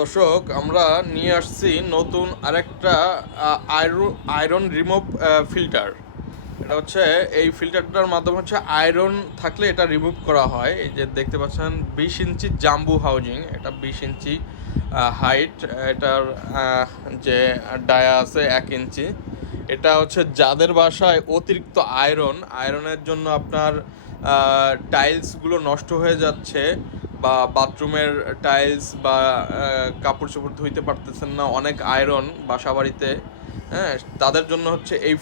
দর্শক, আমরা নিয়ে আসছি নতুন আরেকটা আয়রন রিমুভ ফিল্টার। এটা হচ্ছে এই ফিল্টারটার মাধ্যমে হচ্ছে আয়রন থাকলে এটা রিমুভ করা হয়। এই যে দেখতে পাচ্ছেন 20 ইঞ্চি জাম্বু হাউজিং, এটা 20 ইঞ্চি হাইট। এটার যে ডায়া আছে 1 ইঞ্চি। এটা হচ্ছে যাদের বাসায় অতিরিক্ত আয়রনের জন্য আপনার টাইলসগুলো নষ্ট হয়ে যাচ্ছে, বা বাথরুমের টাইলস বা কাপড় চোপড় ধুইতে পারতেছেন না, অনেক আয়রন বাসা বাড়িতে, হ্যাঁ, তাদের জন্য হচ্ছে এই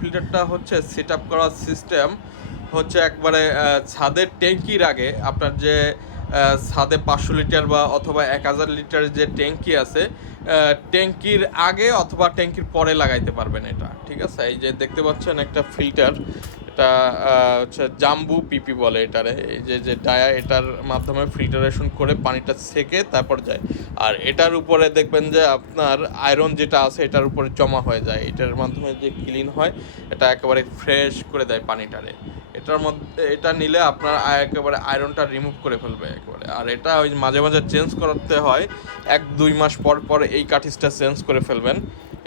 ফিল্টারটা হচ্ছে সেট আপ করার সিস্টেম হচ্ছে একবারে ছাদের ট্যাঙ্কির আগে। আপনার যে ছাদে 500 লিটার বা অথবা 1000 লিটার যে ট্যাঙ্কি আছে, ট্যাঙ্কির আগে অথবা ট্যাঙ্কির পরে লাগাইতে পারবেন এটা। ঠিক আছে, এই যে দেখতে পাচ্ছেন একটা ফিল্টার, এটা হচ্ছে জাম্বু পিপি বলে এটারে। এই যে যে ডায়া, এটার মাধ্যমে ফিল্টারেশন করে পানিটা সেকে তারপর যায়। আর এটার উপরে দেখবেন যে আপনার আয়রন যেটা আছে এটার উপরে জমা হয়ে যায়, এটার মাধ্যমে যে ক্লিন হয়, এটা একেবারে ফ্রেশ করে দেয় পানিটারে। এটার মধ্যে এটা নিলে আপনার একেবারে আয়রনটা রিমুভ করে ফেলবে একেবারে। আর এটা ওই মাঝে মাঝে চেঞ্জ করতে হয়, 1-2 মাস পর পর এই কাঠিজটা চেঞ্জ করে ফেলবেন।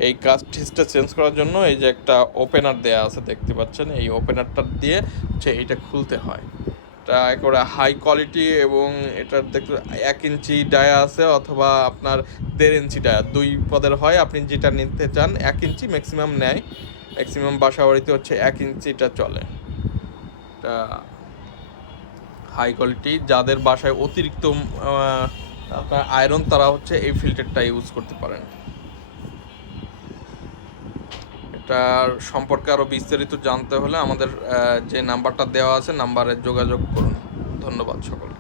এই কাঠিজটা চেঞ্জ করার জন্য এই যে একটা ওপেনার দেয়া আছে দেখতে পাচ্ছেন, এই ওপেনারটা দিয়ে হচ্ছে এইটা খুলতে হয়। এটা একেবারে হাই কোয়ালিটি, এবং এটার দেখতে 1 ইঞ্চি ডায়া আছে অথবা আপনার 1.5 ইঞ্চি ডায়া, দুই পদের হয়। আপনি যেটা নিতে চান, 1 ইঞ্চি ম্যাক্সিমাম নেয়, ম্যাক্সিমাম বাসা বাড়িতে হচ্ছে 1 ইঞ্চিটা চলে। এটা হাই কোয়ালিটি, যাদের বাসায় অতিরিক্ত আপনার আয়রন, তারা হচ্ছে এই ফিল্টারটা ইউজ করতে পারেন। এটার সম্পর্কে আরও বিস্তারিত জানতে হলে আমাদের যে নাম্বারটা দেওয়া আছে নাম্বারে যোগাযোগ করুন। ধন্যবাদ সকলকে।